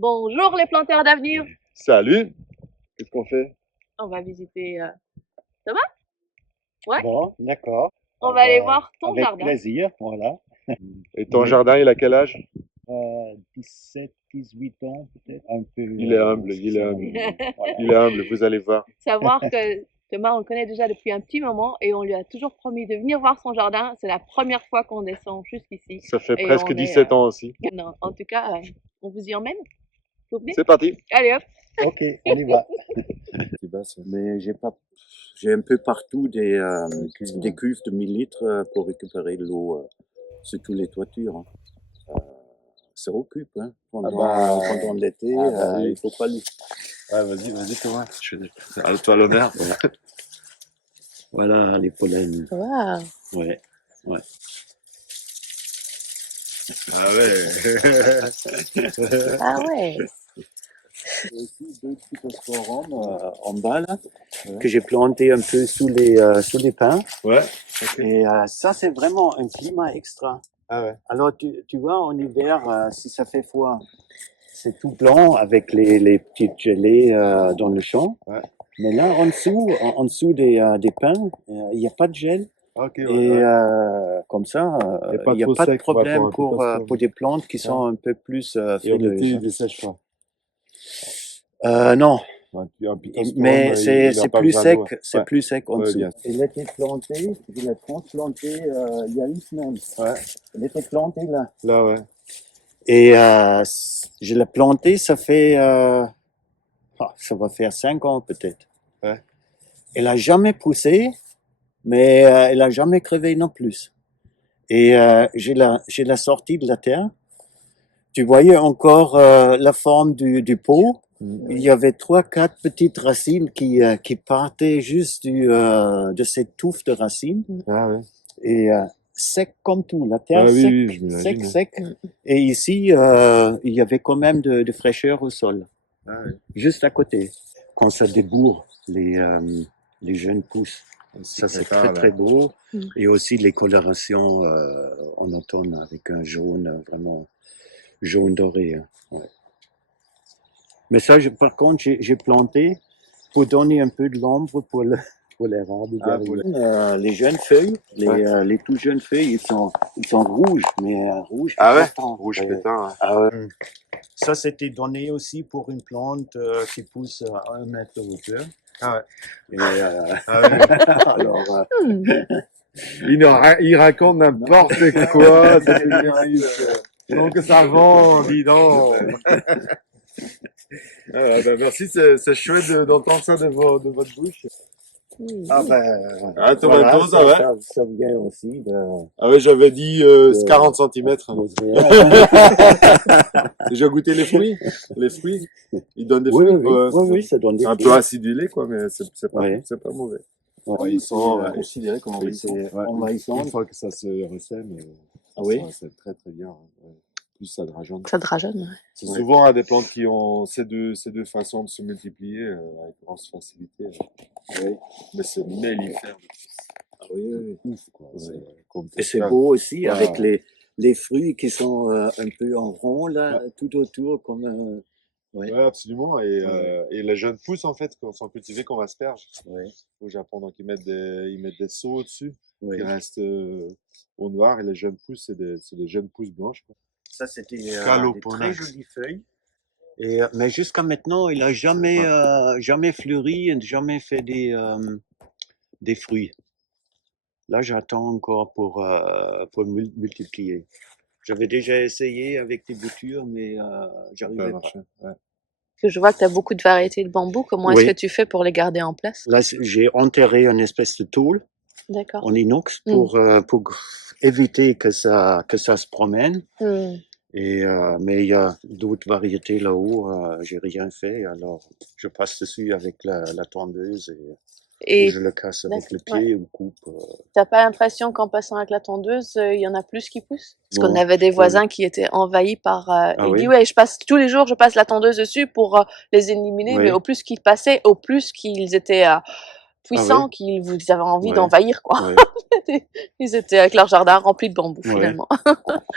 Bonjour les planteurs d'avenir. Salut! Qu'est-ce qu'on fait? On va visiter. Ça va? Ouais. Bon, d'accord. On va aller voir ton Avec jardin. plaisir, voilà. Et ton Oui. jardin, il a quel âge? 17, 18 ans peut-être, un peu. Il est humble, il est ça, humble. voilà. Il est humble, vous allez voir. Savoir que Thomas, on le connaît déjà depuis un petit moment et on lui a toujours promis de venir voir son jardin. C'est la première fois qu'on descend jusqu'ici. Ça fait Et presque on est, 17 ans aussi. Non, en tout cas, on vous y emmène. Vous venez? C'est parti! Allez hop. Ok, on y va. Mais j'ai un peu partout des cuves de 1000 litres pour récupérer de l'eau sur toutes les toitures. Hein. Ça occupe, hein. Pendant l'été, oui. il faut pas le... Ouais, vas-y Thomas. À toi l'honneur. Voilà les pollens. Waouh. Ouais. Ah ouais. Ah ouais. J'ai aussi deux petits phosphorums en bas là, que j'ai planté un peu sous les pins. Ouais. Et ça, c'est vraiment un climat extra. Ah ouais. Alors, tu vois, en hiver, si ça fait froid, c'est tout blanc avec les petites gelées dans le champ. Ouais. Mais là, en dessous des pins, il n'y a pas de gel. Ok, Et comme ça, il n'y a pas de problème pour des plantes qui sont un peu plus Et en été, frileuses. il dessèche pas. Non, Un pittosporum, mais il a c'est pas plus besoin sec, d'eau. c'est Ouais. plus sec en Ouais, dessous. bien. Il était planté, je l'ai transplanté il y a une semaine. Ouais. Il était planté là. Là, ouais. Et je l'ai planté, ça va faire 5 ans peut-être. Ouais. Elle a jamais poussé, mais elle a jamais crevé non plus. Et j'ai la sortie de la terre. Tu voyais encore la forme du pot. Il y avait 3-4 petites racines qui partaient juste de cette touffe de racines. Ah ouais. Et sec comme tout, la terre Ah oui, sec, oui, je m'imagine. sec. Et ici, il y avait quand même de fraîcheur au sol, Ah ouais. juste à côté. Quand ça débourre, les jeunes pousses. Ça, c'est très, très beau. Et aussi les colorations en automne avec un jaune, vraiment jaune doré. Hein. Ouais. Mais ça, par contre, j'ai planté pour donner un peu de l'ombre pour les arbres. Ah, pour Les jeunes feuilles, les tout jeunes feuilles, ils sont rouges, mais rouges. Ah ouais? éclatants. Rouge Ouais. pétant. Ouais. Ah ouais. Ça, c'était donné aussi pour une plante qui pousse à 1 mètre de hauteur. Ah ouais. Et, Ah ouais. alors, Il raconte n'importe quoi. Donc ça vend, dis donc. Ah ouais, bah merci, c'est chouette d'entendre ça de votre bouche. ah ben, Ah, tomato, ça va? Ça vient aussi de... Ah ouais, j'avais dit 40 cm. J'ai goûté les fruits. Les fruits, ils donnent des fruits. Oui, ça donne des un fruits. peu acidulé, quoi, mais c'est pas, Ouais. c'est pas mauvais. Ouais, Ils sont considérés comme envahissants. Une fois que ça se ressème, oui. c'est très très bien. Ouais. Plus ça drageonne. Ça drageonne, ouais. C'est souvent des plantes qui ont ces deux façons de se multiplier avec grande facilité. Oui. Mais c'est mellifère. Ah oui. Ouf, quoi. Et c'est beau aussi avec les fruits qui sont un peu en rond là, tout autour comme Ouais, absolument. Et les jeunes pousses, en fait, sont cultivées comme asperges au Japon. Donc, ils mettent des seaux au-dessus qui restent au noir. Et les jeunes pousses, c'est des jeunes pousses blanches, quoi. Ça, c'était des très jolies feuilles. Mais jusqu'à maintenant, il a jamais fleuri et jamais fait des fruits. Là, j'attends encore pour multiplier. J'avais déjà essayé avec des boutures, mais j'arrivais pas. Ouais. Je vois que tu as beaucoup de variétés de bambou. Comment est-ce que tu fais pour les garder en place? Là, j'ai enterré une espèce de tôle en inox pour éviter que ça se promène. Et mais il y a d'autres variétés là-haut. J'ai rien fait, alors je passe dessus avec la tondeuse et je le casse avec le pied ou coupe. T'as pas l'impression qu'en passant avec la tondeuse, il y en a plus qui poussent? Parce qu'on avait des voisins qui étaient envahis par. Il dit ouais, je passe tous les jours, je passe la tondeuse dessus pour les éliminer, mais au plus qu'ils passaient, au plus qu'ils étaient puissants qu'ils avaient envie d'envahir, quoi. Ils étaient avec leur jardin rempli de bambou, finalement.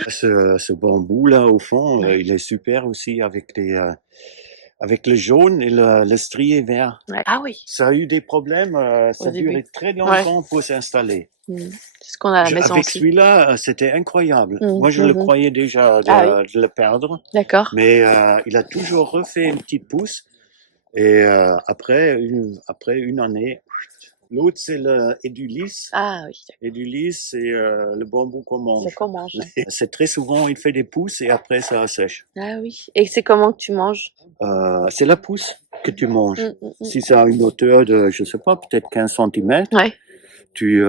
Ce bambou-là, au fond, il est super aussi avec le jaune et le strié vert. Ah oui. Ça a eu des problèmes, ça a duré très longtemps pour s'installer. C'est ce qu'on a à la maison avec aussi. celui-là, c'était incroyable. Moi, je le croyais déjà de le perdre. D'accord. Mais il a toujours refait une petite pousse. Et après une année, l'autre, c'est le édulis. Ah oui. Édulis, c'est le bambou qu'on mange. C'est qu'on mange. C'est très souvent, il fait des pousses et après, ça sèche. Ah oui. Et c'est comment que tu manges? C'est la pousse que tu manges. Si ça a une hauteur de, je sais pas, peut-être 15 cm, tu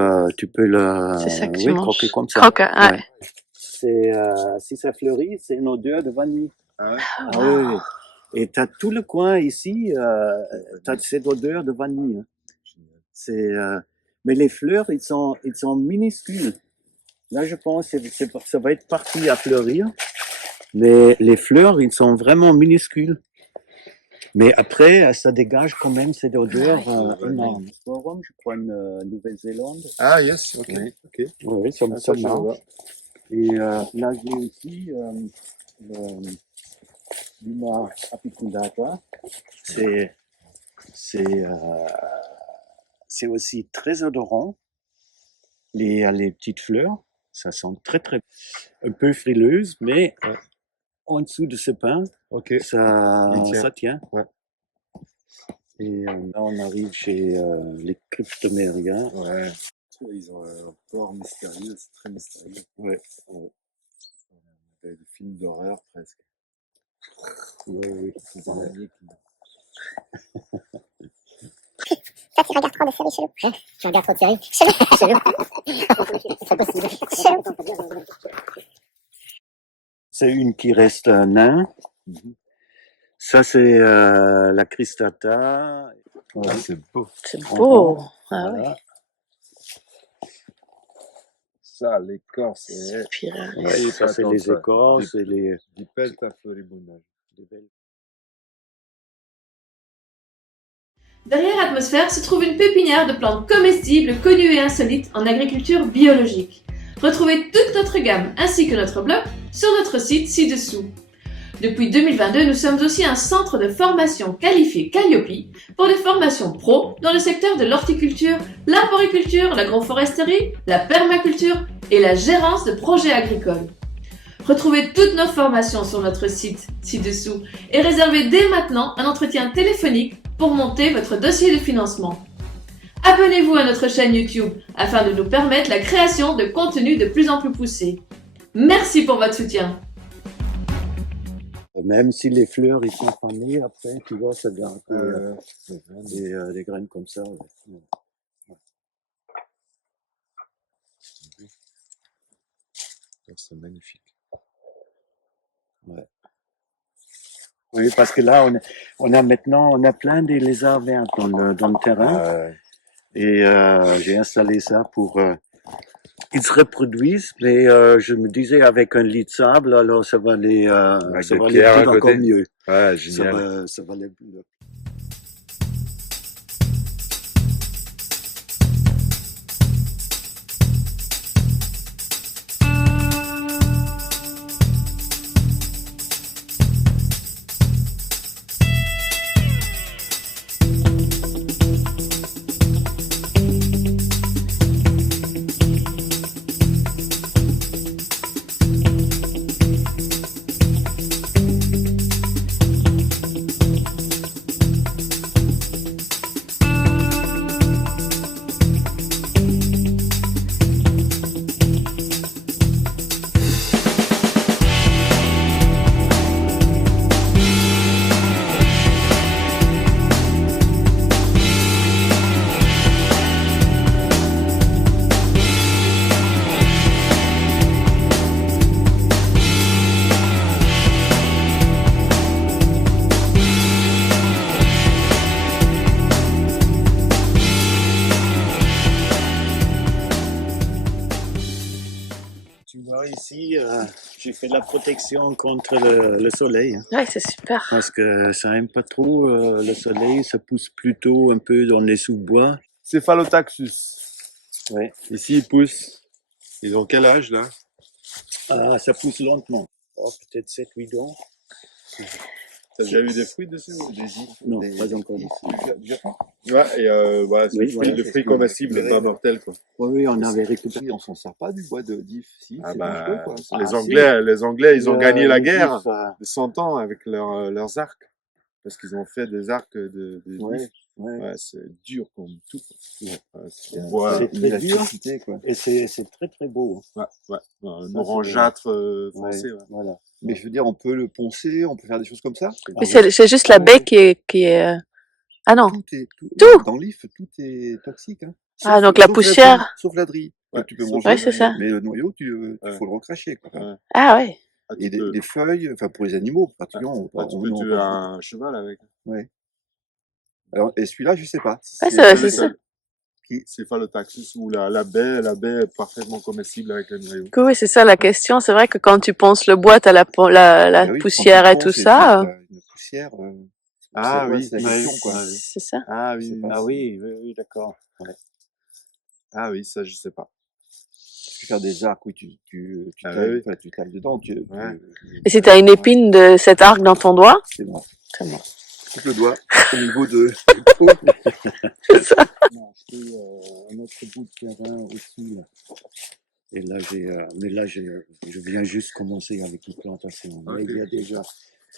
peux le croquer comme ça. Si ça fleurit, c'est une odeur de vanille. Oui. Et tu as tout le coin ici, tu as cette odeur de vanille. Mais les fleurs, ils sont minuscules. Là, je pense que ça va être parti à fleurir. Mais les fleurs, ils sont vraiment minuscules. Mais après, ça dégage quand même cette odeur énorme. Je crois, en Nouvelle-Zélande. Ah, yes, ok. Oui, ça marche. Et là, j'ai aussi Lima apiculata. C'est aussi très odorant. Les petites fleurs, ça sent très très un peu frileuse, mais en dessous de ce pain, ça tient. Ouais. Et là, on arrive chez les cryptomériens. Ouais. Ils ont un port mystérieux, c'est très mystérieux. Ouais. Des films d'horreur presque. Oui. Toi, tu regardes trop de séries chelou. Tu regardes trop de séries chelou. C'est possible. Chelou. C'est une qui reste nain. Ça, c'est la cristata. Ah, c'est beau. C'est beau. Ah oui. Ça, l'écorce. Ça, c'est les écorces et les... Di pelta floribunda. Derrière Atmosphère se trouve une pépinière de plantes comestibles connues et insolites en agriculture biologique. Retrouvez toute notre gamme ainsi que notre blog sur notre site ci-dessous. Depuis 2022, nous sommes aussi un centre de formation qualifié Calliope pour des formations pro dans le secteur de l'horticulture, l'arboriculture, l'agroforesterie, la permaculture et la gérance de projets agricoles. Retrouvez toutes nos formations sur notre site ci-dessous et réservez dès maintenant un entretien téléphonique pour monter votre dossier de financement. Abonnez-vous à notre chaîne YouTube afin de nous permettre la création de contenus de plus en plus poussés. Merci pour votre soutien. Même si les fleurs ils sont fanées, après, tu vois, ça garde des graines comme ça. C'est magnifique. Ouais. Oui, parce que là, on a plein de lézards verts dans le terrain. Et j'ai installé ça pour... ils se reproduisent, mais je me disais avec un lit de sable, alors ça va les faire encore mieux. Ouais, génial. Ça va les... Ici, j'ai fait la protection contre le soleil. Ouais, c'est super. Parce que ça n'aime pas trop le soleil, ça pousse plutôt un peu dans les sous-bois. Cephalotaxus. Ouais. Ici, ils poussent. Ils ont quel âge, là? Ah, ça pousse lentement. Oh, peut-être 7-8 ans. T'as déjà eu des fruits dessus? Non, pas encore dessus. Ouais, et voilà, c'est le fruit comestible, pas mortel, quoi. Oui, on avait récupéré. On s'en sert pas du bois d'if, si, Ah c'est bah, dangereux, quoi. les Anglais, ils ont gagné la guerre d'if, de 100 ans avec leurs arcs. Parce qu'ils ont fait des arcs de ouais. Ouais, c'est dur comme tout. Ouais. C'est très dur, quoi. Et c'est très très beau. Ouais. Un orangeâtre foncé. Ouais. Voilà. Mais je veux dire, on peut le poncer, on peut faire des choses comme ça. Mais c'est juste la baie qui est... Ah non. Tout dans l'if, tout est toxique. Hein. Ah, donc la poussière. Sauf la drille. Ouais, tu peux manger. Ouais, c'est ça. Mais le noyau, il faut le recracher. Quoi. Ouais. Ah ouais. Et des feuilles, enfin pour les animaux, pratiquement. Tu peux tuer un cheval avec. Ouais. Alors, et celui-là, je sais pas. Ouais, c'est ça. Cephalotaxus ou la baie est parfaitement comestible avec le noyau. Oui, c'est ça la question. C'est vrai que quand tu ponces le bois, t'as la poussière et tout ça. Une poussière. Ah oui, c'est ça. Ah oui, d'accord. Ouais. Ah oui, ça je sais pas. Tu peux faire des arcs, oui, tu tailles dedans. Et si t'as une épine de cet arc dans ton doigt, c'est mort. C'est mort. Coupe le doigt au niveau de. C'est ça. On a acheté un autre bout de terrain aussi. Et là, je viens juste commencer avec les plantations. Mais il y a déjà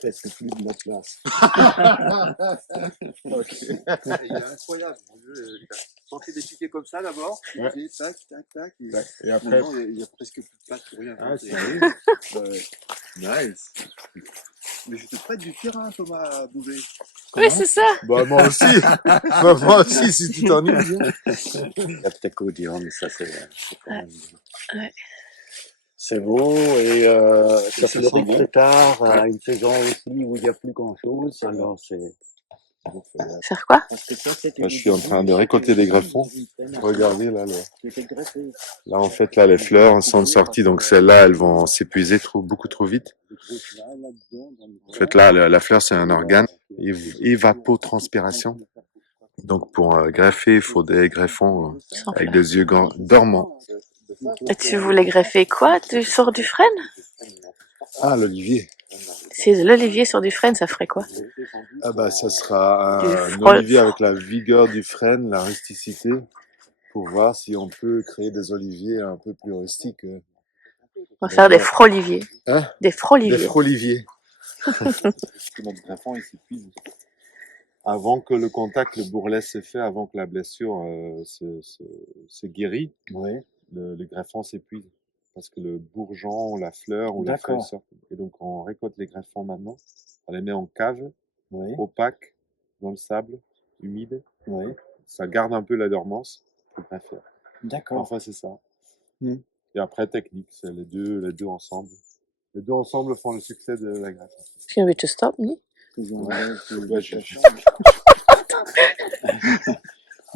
presque plus de la place. Il est incroyable. Tenter des piquets comme ça d'abord. Ouais. Et tac, tac, tac. Et après, il y a presque plus de place pour rien. Ah, sérieux? Nice. Mais je te prête du terrain, Thomas, à bouger. Oui, c'est ça. Bah, moi aussi. Moi aussi, si tu t'ennuies. Il y a peut-être qu'au dire, mais ça, c'est quand même. Ouais. C'est beau et ça fleurit très tard, à une saison aussi où il n'y a plus grand-chose. Alors, c'est. Faire quoi? Là, je suis en train de récolter des greffons. Regardez là, là en fait là les fleurs sont sorties, donc celles-là elles vont s'épuiser beaucoup trop vite. En fait là la fleur c'est un organe, évapotranspiration. Donc pour greffer il faut des greffons avec des yeux dormants. Et tu voulais greffer quoi? Tu sors du frêne? Ah, l'olivier. Si l'olivier sur du frêne, ça ferait quoi? Ah bah ça sera un olivier avec la vigueur du frêne, la rusticité, pour voir si on peut créer des oliviers un peu plus rustiques. On va faire des froliviers. Hein? Des froliviers. Des froliviers. Mon greffon, il s'épuise. Avant que le contact, le bourrelet se fait, avant que la blessure se guérit, le greffon s'épuise. Parce que le bourgeon, la fleur ou la feuille sortent. Et donc, on récolte les greffons maintenant. On les met en cave, opaque, dans le sable, humide. Ça garde un peu la dormance pour greffer. D'accord. Enfin, c'est ça. Et après, technique, c'est les deux ensemble. Les deux ensemble font le succès de la greffe. Can we just stop, me?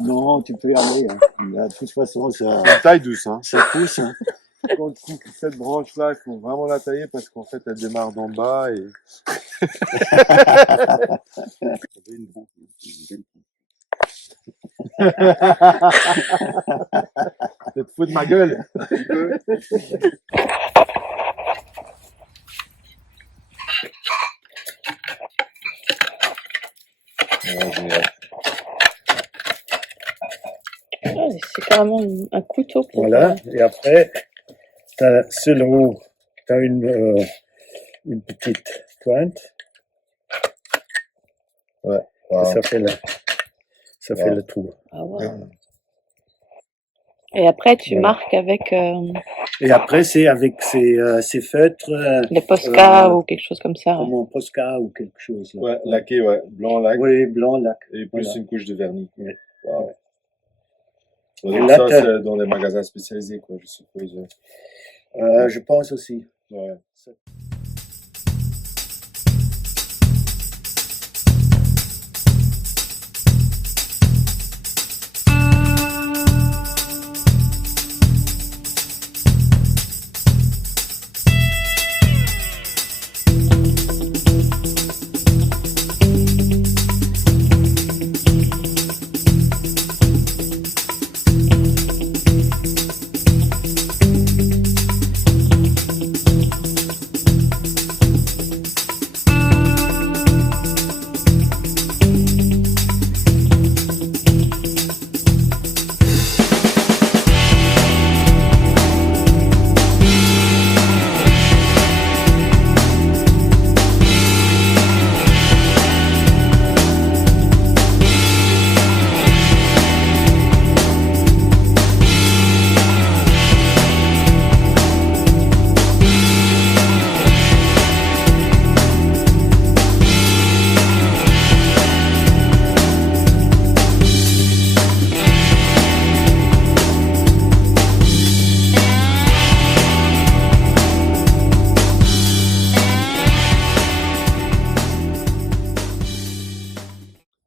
Non, tu peux aller. Hein. De toute façon, ça. C'est une taille douce, hein. Ça pousse. Hein. Quand on coupe cette branche-là, il faut vraiment la tailler parce qu'en fait, elle démarre d'en bas et. Tu te fous de ma gueule. C'est carrément un couteau pour... Voilà, et après, sur le haut, tu as une petite pointe. Ouais. Wow. Ça fait le tour. Ah, wow. Et après, tu marques avec... Et après, c'est avec ces feutres... les Posca ou quelque chose comme ça. Comme un Posca ou quelque chose. Là. Ouais, laqué, ouais. Blanc lac. Oui, blanc lac. Et plus une couche de vernis. Ouais. Wow. Donc ça, c'est dans les magasins spécialisés, quoi, je suppose. Je pense aussi. Ouais.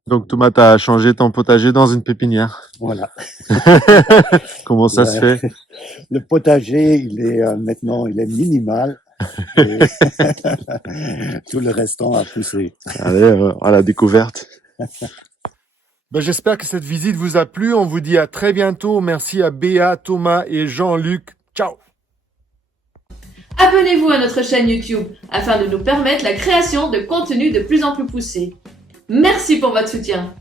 Donc Thomas, tu as changé ton potager dans une pépinière. Voilà. Comment ça se fait? Le potager, maintenant, il est minimal. Et tout le restant a poussé. Allez, à la découverte. J'espère que cette visite vous a plu. On vous dit à très bientôt. Merci à Béa, Thomas et Jean-Luc. Ciao! Abonnez-vous à notre chaîne YouTube afin de nous permettre la création de contenus de plus en plus poussés. Merci pour votre soutien.